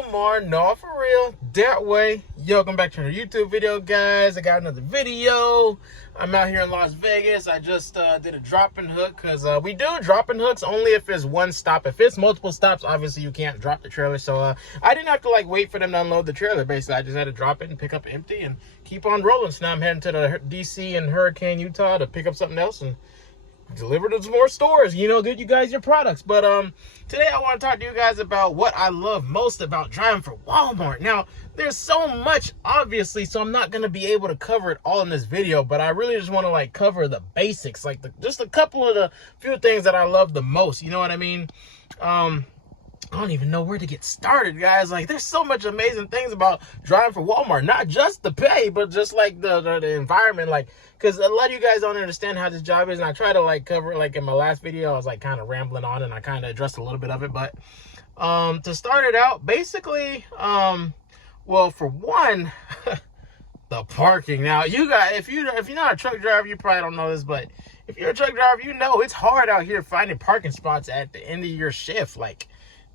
Lilmar, no, for real, that way. Yo, welcome back to our YouTube video, guys. I got another video. I'm out here in Las Vegas. I just did a drop and hook because we do drop and hooks only if it's one stop. If it's multiple stops, obviously you can't drop the trailer. So I didn't have to like wait for them to unload the trailer. Basically, I just had to drop it and pick up empty and keep on rolling. So now I'm heading to the DC and Hurricane, Utah to pick up something else and deliver to some more stores, get you guys your products. But today I want to talk to you guys about what I love most about driving for Walmart. Now, there's so much, obviously, so I'm not going to be able to cover it all in this video, but I really just want to like cover the basics, like just a couple of the few things that I love the most, you know what I mean? I don't even know where to get started, guys. Like, there's so much amazing things about driving for Walmart. Not just the pay, but just like the environment. Like, because a lot of you guys don't understand how this job is, and I try to like cover it. Like in my last video, I was like kind of rambling on, and I kind of addressed a little bit of it. But to start it out, basically, well, for one, the parking. Now, you guys, if you're not a truck driver, you probably don't know this, but if you're a truck driver, you know it's hard out here finding parking spots at the end of your shift. Like,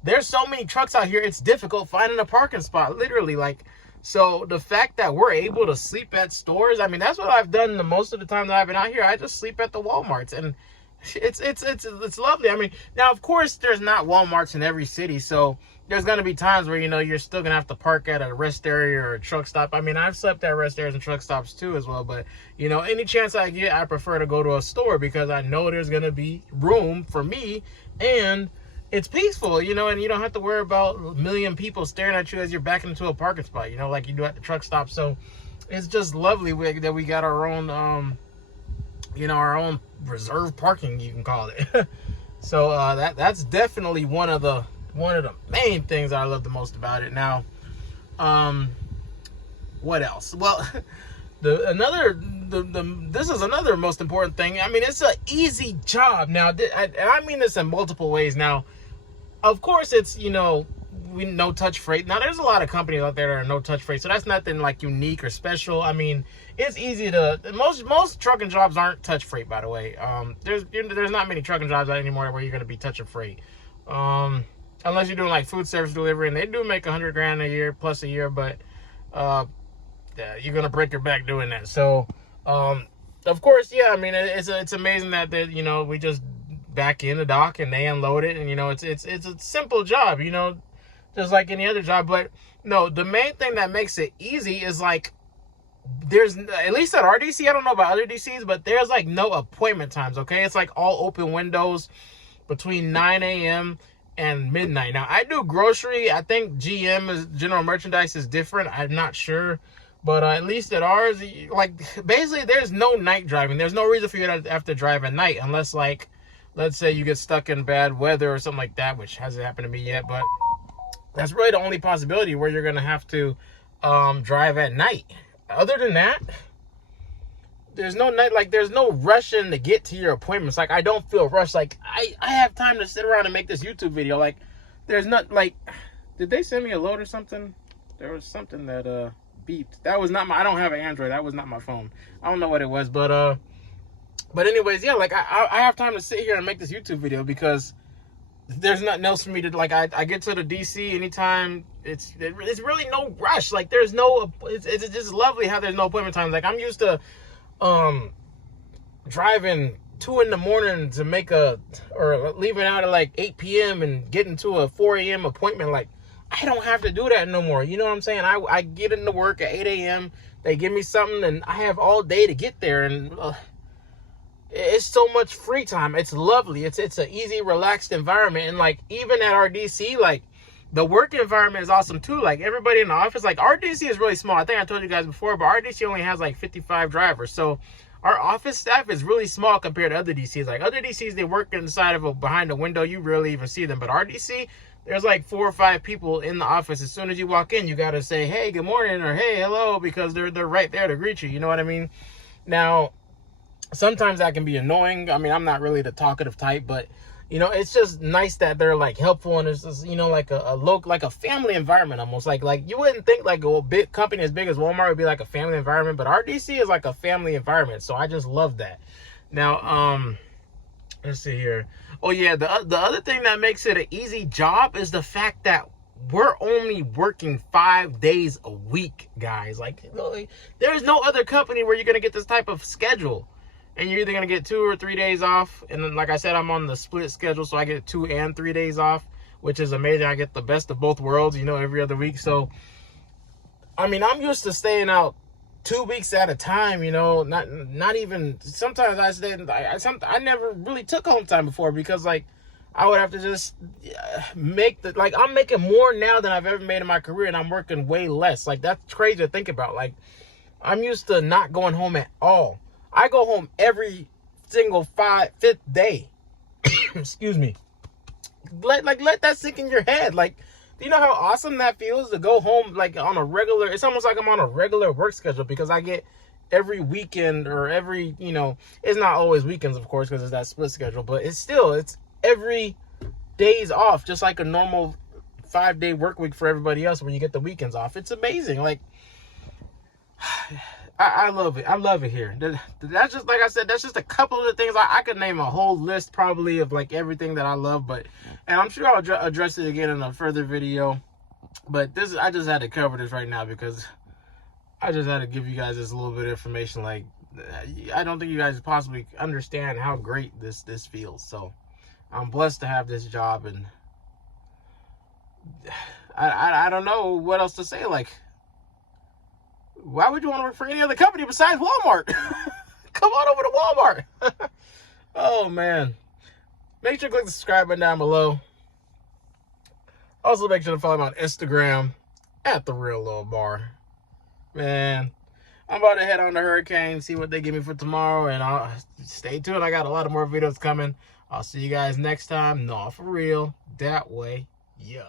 there's so many trucks out here, it's difficult finding a parking spot, literally. Like, so the fact that we're able to sleep at stores, I mean, that's what I've done the most of the time that I've been out here. I just sleep at the Walmarts, and it's lovely. I mean, now of course there's not Walmarts in every city, so there's gonna be times where you're still gonna have to park at a rest area or a truck stop. I mean, I've slept at rest areas and truck stops too as well, but any chance I get, I prefer to go to a store because I know there's gonna be room for me, and it's peaceful, and you don't have to worry about a million people staring at you as you're backing into a parking spot, like you do at the truck stop. So it's just lovely that we got our own, our own reserve parking, you can call it. So that's definitely one of the main things I love the most about it. Now, what else? Well, this is another most important thing. I mean, it's an easy job. Now, and I mean this in multiple ways. Now, of course, it's, we no touch freight. Now, there's a lot of companies out there that are no touch freight, so that's nothing like unique or special. I mean, it's easy to, most trucking jobs aren't touch freight, by the way. There's not many trucking jobs out anymore where you're going to be touching freight. Unless you're doing like food service delivery, and they do make $100,000 a year plus a year, but yeah, you're gonna break your back doing that. So of course, yeah, I mean, it's amazing that we just back in the dock and they unload it, and it's a simple job, just like any other job. But no, the main thing that makes it easy is like, there's, at least at our DC, I don't know about other DCs, but there's like no appointment times. Okay, it's like all open windows between 9 a.m. and midnight. Now, I do grocery. I think GM is general merchandise is different. I'm not sure, but at least at ours, like, basically there's no night driving. There's no reason for you to have to drive at night unless, like, let's say you get stuck in bad weather or something like that, which hasn't happened to me yet, but that's really the only possibility where you're gonna have to drive at night. Other than that, there's no night, like, there's no rushing to get to your appointments. Like, I don't feel rushed. Like, I have time to sit around and make this YouTube video. Like, there's not, like, did they send me a load or something? There was something that beeped. That was not my, I don't have an Android. That was not my phone. I don't know what it was, but anyways, yeah, like, I have time to sit here and make this YouTube video because there's nothing else for me to, like, I get to the DC anytime. It's really no rush. Like, there's no, it's just lovely how there's no appointment times. Like, I'm used to driving 2 in the morning to make or leaving out at like 8 p.m. and getting to a 4 a.m. appointment. Like, I don't have to do that no more. You know what I'm saying? I get into work at 8 a.m. They give me something, and I have all day to get there, and it's so much free time. It's lovely. It's an easy, relaxed environment. And like, even at our DC, like, the work environment is awesome too. Like, everybody in the office, like, our DC is really small. I think I told you guys before, but our DC only has like 55 drivers. So our office staff is really small compared to other DCs. Like, other DCs, they work inside of behind a window. You rarely even see them. But our DC, there's like 4 or 5 people in the office. As soon as you walk in, you got to say, hey, good morning, or hey, hello, because they're right there to greet you. You know what I mean? Now, sometimes that can be annoying. I mean, I'm not really the talkative type, but it's just nice that they're like helpful, and it's just, like a family environment almost. Like you wouldn't think like a big company as big as Walmart would be like a family environment, but our DC is like a family environment. So I just love that. Now, let's see here. Oh yeah, the other thing that makes it an easy job is the fact that we're only working 5 days a week, guys. Like, there's no other company where you're going to get this type of schedule. And you're either going to get 2 or 3 days off. And then, like I said, I'm on the split schedule, so I get 2 and 3 days off, which is amazing. I get the best of both worlds, you know, every other week. So, I mean, I'm used to staying out 2 weeks at a time, you know, not even, sometimes I never really took home time before, because like I would have to just make like I'm making more now than I've ever made in my career, and I'm working way less. Like, that's crazy to think about. Like, I'm used to not going home at all. I go home every single fifth day. Excuse me. Let that sink in your head. Like, do you know how awesome that feels to go home like on a regular? It's almost like I'm on a regular work schedule, because I get every weekend, or every, you know, it's not always weekends, of course, because it's that split schedule, but it's every day's off, just like a normal 5-day work week for everybody else, where you get the weekends off. It's amazing. Like, I love it. I love it here. That's just, like I said, that's just a couple of the things. I could name a whole list probably of like everything that I love, and I'm sure I'll address it again in a further video. But I just had to cover this right now, because I just had to give you guys this little bit of information. Like, I don't think you guys possibly understand how great this feels. So I'm blessed to have this job, and I don't know what else to say. Like, why would you want to work for any other company besides Walmart? Come on over to Walmart. Oh, man. Make sure to click the subscribe button down below. Also, make sure to follow me on Instagram at @TheRealLilmar. Man, I'm about to head on to Hurricane, see what they give me for tomorrow, and I'll stay tuned. I got a lot of more videos coming. I'll see you guys next time. No, for real. That way. Yeah.